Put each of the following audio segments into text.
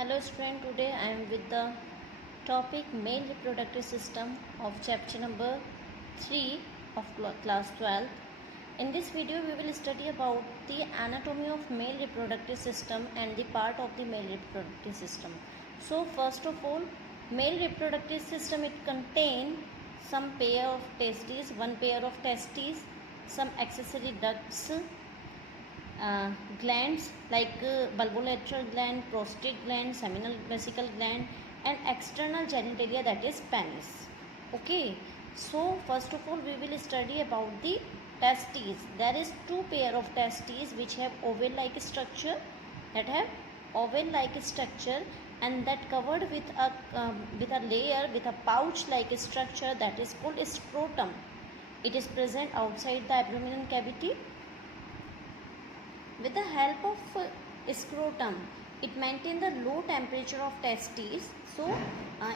Hello student, today I am with the topic male reproductive system of chapter number 3 of class 12. In this video we will study about the anatomy of male reproductive system and the part of the male reproductive system. So first of all, male reproductive system, it contains some pair of testes, one pair of testes, some accessory ducts, glands like bulbolateral gland, prostate gland, seminal vesicle gland, and external genitalia, that is penis. Okay, so first of all we will study about the testes. There is two pair of testes which have oval like structure, and that covered with a layer, with a pouch like structure, that is called scrotum. It is present outside the abdominal cavity. With the help of scrotum, it maintains the low temperature of testes. So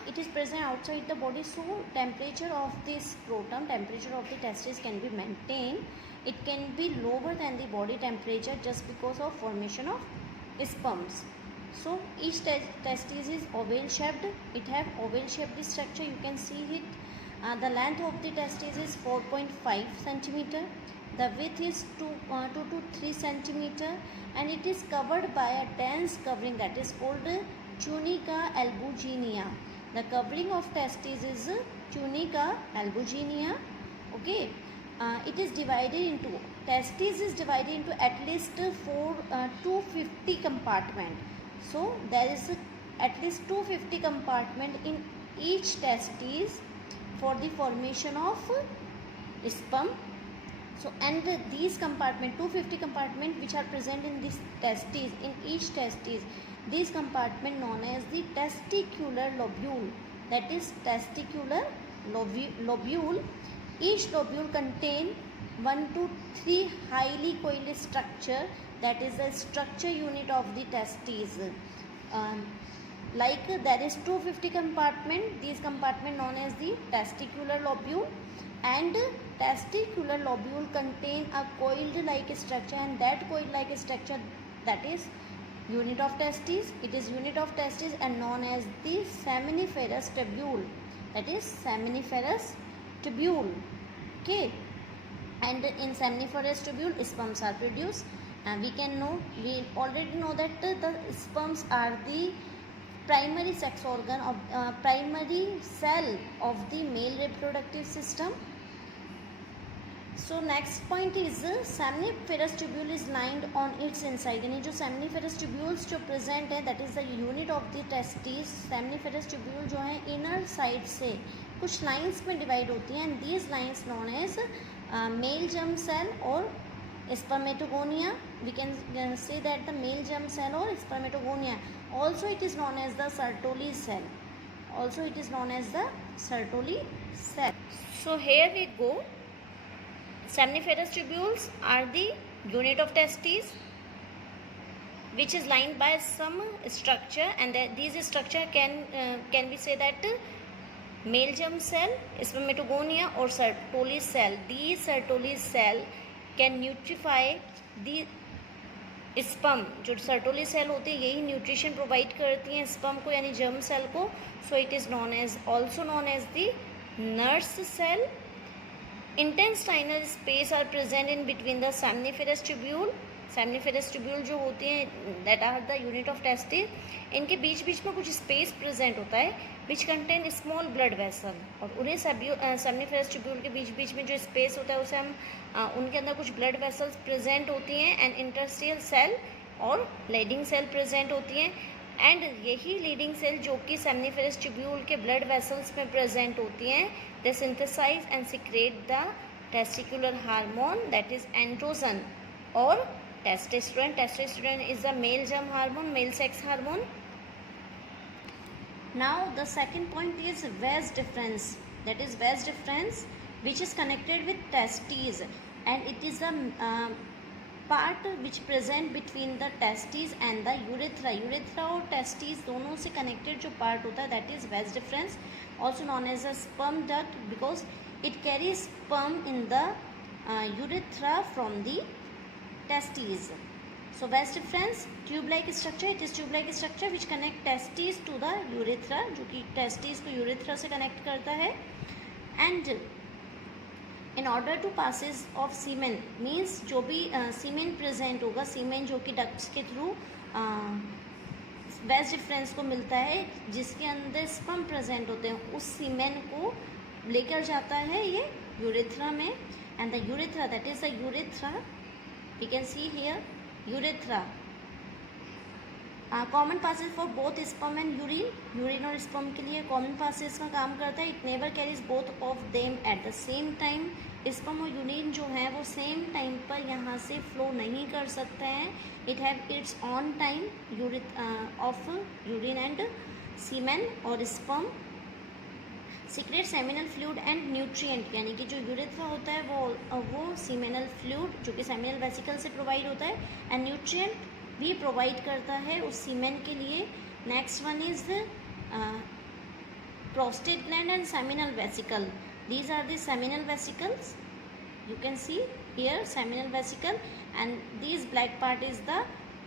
it is present outside the body, so temperature of the scrotum, temperature of the testes can be maintained. It can be lower than the body temperature just because of formation of sperms. So each testis is oval shaped. It have oval shaped structure. You can see it. The length of the testis is 4.5 centimeter. The width is 2 to 3 centimeter, and it is covered by a dense covering that is called tunica albuginea. The covering of testes is tunica albuginea. Okay, it is divided into, testes is divided into at least 250 compartment. So there is at least 250 compartment in each testes for the formation of sperm. So, and these compartment, 250 compartment which are present in this testes, in each testes, these compartment known as the testicular lobule, that is testicular lobule. Each lobule contain 1 to 3 highly coiled structure, that is the structure unit of the testes. Like there is 250 compartment, these compartment known as the testicular lobule, and testicular lobule contain a coiled like structure, and that coiled like structure, that is unit of testes. It is unit of testes and known as the seminiferous tubule, that is seminiferous tubule. Okay, and in seminiferous tubule sperms are produced, and we already know that the sperms are the primary sex organ of primary cell of the male reproductive system. So next point is seminiferous tubule is lined on its inside. यानी जो seminiferous tubules जो present है, that is the unit of the testes. seminiferous tubule जो है inner side से कुछ lines में divide होती हैं, and these lines known as male germ cell or spermatogonia. We can say that the male germ cell or spermatogonia. Also it is known as the Sertoli cell. So here we go. Seminiferous tubules are the unit of testes which is lined by some structure, and these structure can be say that male germ cell, spermatogonia or Sertoli cell. These Sertoli cell can nutrify the sperm. जो Sertoli cell होती है यही nutrition provide करती हैं sperm को, यानी germ cell को. So it is known as also known as the nurse cell. Intestinal space are present in between the seminiferous tubule. Seminiferous tubule जो होती हैं that are the unit of testis, इनके बीच बीच में कुछ स्पेस प्रेजेंट होता है which contain small blood vessel, और उन्हें सेमनिफेरस ट्यूब्यूल के बीच बीच में जो स्पेस होता है उसे हम उनके अंदर कुछ ब्लड वेसल्स प्रेजेंट होती हैं, एंड इंटरस्टिशियल सेल और लीडिंग सेल प्रेजेंट होती हैं. एंड यही लीडिंग सेल जो कि सेमनिफेरस ट्यूब्यूल के ब्लड वेसल्स में प्रेजेंट होती हैं, they synthesize and secrete the testicular hormone, that is androgen और testosterone. Testosterone is the male germ hormone, male sex hormone. Now the second point is vas deferens, that is vas deferens which is connected with testes, and it is a part which present between the testes and the urethra. urethra और testes दोनों से connected जो part होता है, that is vas deferens, also known as a sperm duct, because it carries sperm in the urethra from the testes. So vas deferens tube like structure, it is tube like structure which connect testes to the urethra, जो कि testes को urethra से connect करता है. And in order to passes of semen means जो भी semen present होगा, semen जो कि ducts के through vas deferens को मिलता है, जिसके अंदर sperm present होते हैं, उस semen को लेकर जाता है ये urethra में. And the urethra, that is the urethra, we can see here urethra, common passes for both sperm and urine. Urine और स्पर्म के लिए कॉमन passes का काम करता है. It never carries both of them at the same time. Sperm और urine जो है वो सेम टाइम पर यहाँ से फ्लो नहीं कर सकते हैं. It have its on time of urine and semen और sperm. Secrete seminal fluid and nutrient, यानी कि जो यूरेथ्रा होता है वो सीमेनल फ्लूइड जो कि सेमिनल वेसिकल से प्रोवाइड होता है, एंड न्यूट्रिएंट भी प्रोवाइड करता है उस सीमेन के लिए. Next one is prostate gland and seminal vesicle. These are the seminal vesicles. You can see here seminal vesicle, and this black part is the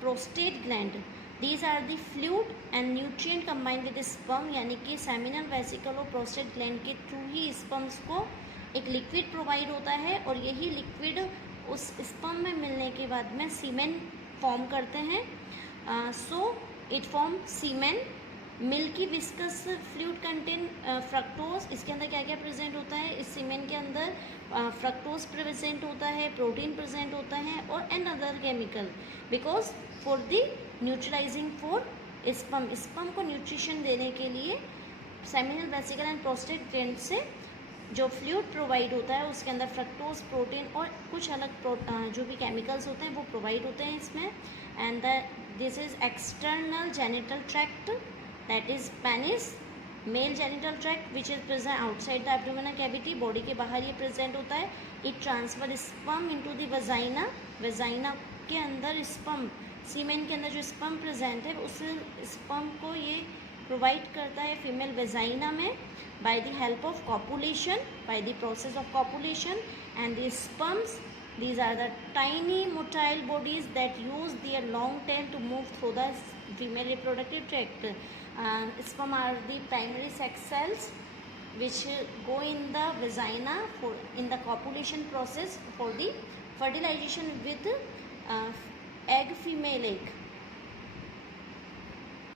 prostate gland. These are the fluid and nutrient combined with the sperm, यानी कि seminal vesicle और prostate gland के through ही sperms को एक liquid provide होता है, और यही liquid उस sperm में मिलने के बाद में semen form करते हैं. So it form semen. Milky viscous fluid contain fructose. इसके अंदर क्या क्या प्रेजेंट होता है? इस सीमेन के अंदर फ्रक्टोज प्रेजेंट होता है, प्रोटीन प्रेजेंट होता है, और and other chemical, because for the neutralising for sperm. Sperm को न्यूट्रिशन देने के लिए seminal vesicle and prostate gland से जो फ्लूइड प्रोवाइड होता है उसके अंदर फ्रक्टोज, प्रोटीन और कुछ अलग जो भी केमिकल्स होते हैं वो प्रोवाइड होते हैं इसमें. And this is external genital tract, that is penis. Mail genital tract which is present outside the abdominal cavity. Body के बाहर ये प्रेजेंट होता है. It transfer sperm into the vagina. Vagina के अंदर स्पर्म, सीमेन के अंदर जो स्पर्म प्रेजेंट है उस स्पर्म को ये प्रोवाइड करता है फीमेल वजाइना में by the help of copulation, by the process of copulation. And the sperms, these are the tiny motile bodies that use their long tail to move through the female reproductive tract. Sperm are the primary sex cells which go in the vagina for in the copulation process for the fertilization with egg, female egg.